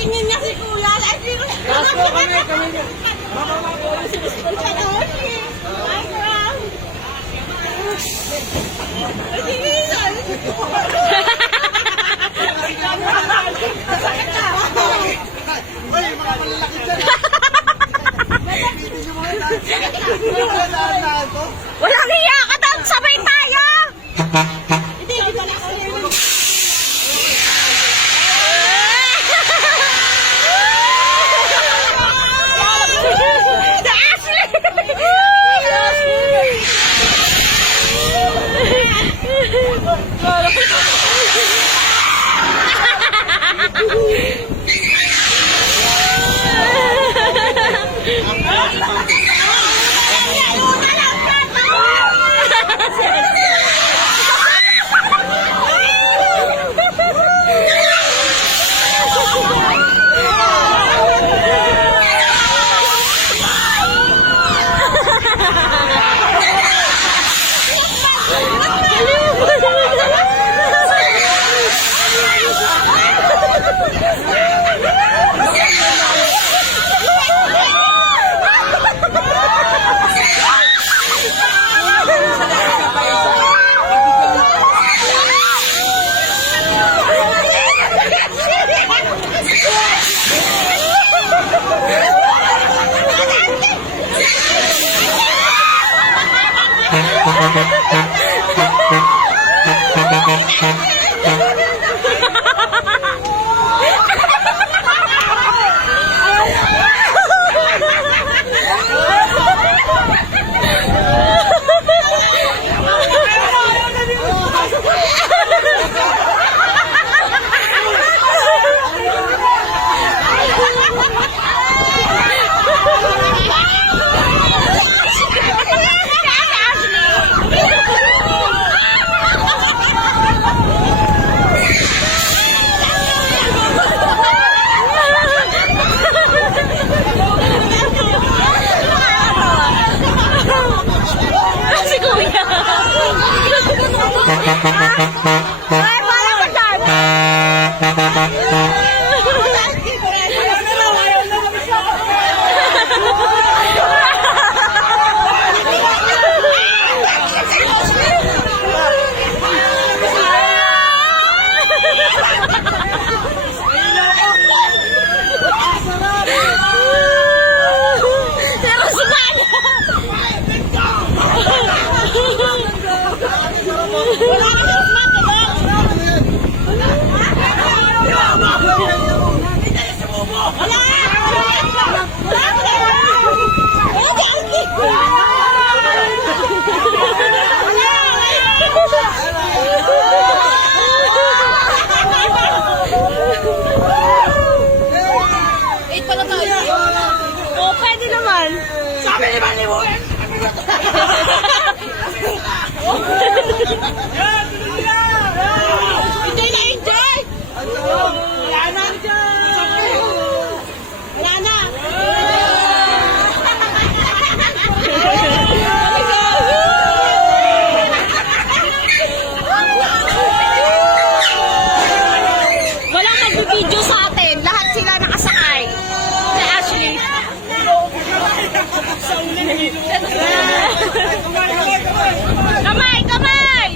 Tingin niya si Kuya. Kasko kami. Uy, mga malalaki dyan. Walang hiya ka daw! Sabay tayo! Ay, wala ko dyan! Oh, pwede naman. Sabi ni Manny mo eh! Enjoy na enjoy! Wala na! Wala na! Walang magbibideo sa atin. Lahat sila nakasakay. Si Ashley. Kamay! Kamay!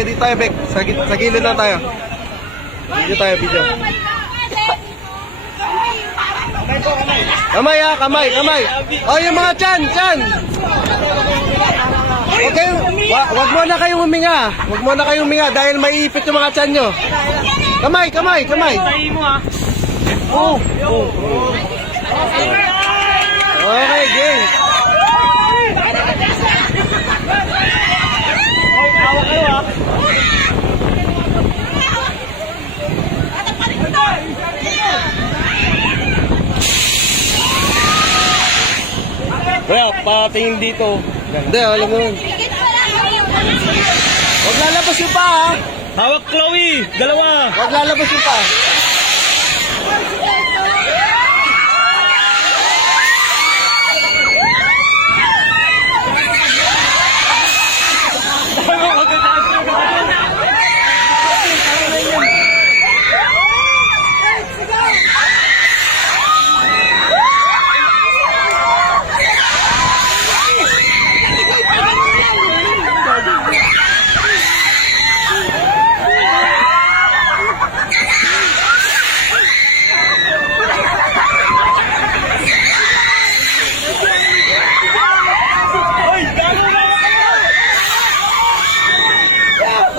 Dito tayo, Bek. Sa gilid na tayo. Video tayo, video. Kamay ha, kamay. Oh, yung mga chan. Okay, wag mo na kayong huminga. Dahil maiipit yung mga chan nyo. Kamay. Tayo mo, ha? Okay, game. Hawak kayo, ha? Well, patingin dito. Hindi, alam mo yun. Huwag lalabas yung paa, ha? Hawak, Chloe! Dalawa! Huwag lalabas yung paa.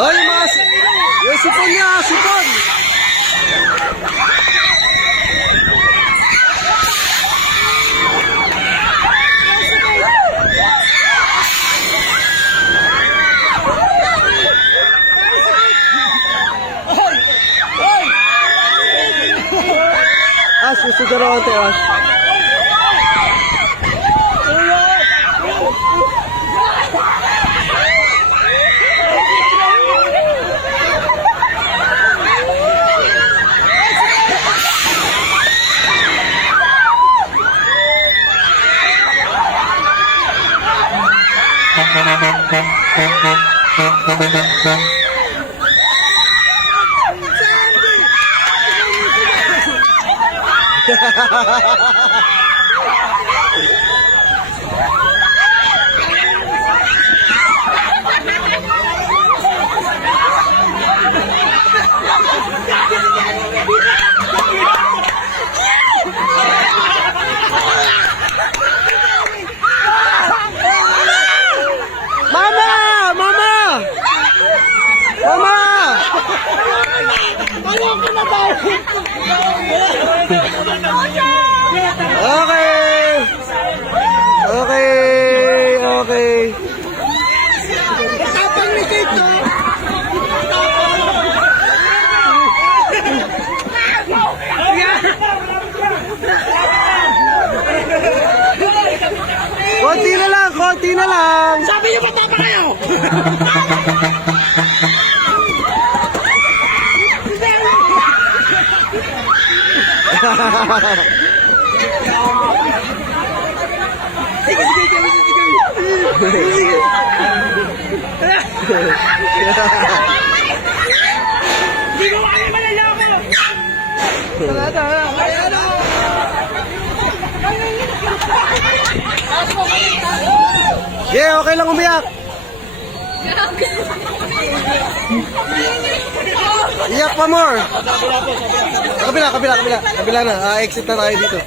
Oh, yung sipon niya, sipon! Susunod na konti, Okay. Tapang ni Tito! Konti na lang. Sabi niyo ba tama kayo? Hindi ko kaya malalaki. Yeah, okay lang umiyak. Iyak pa more. Kabila na. Exit na tayo dito.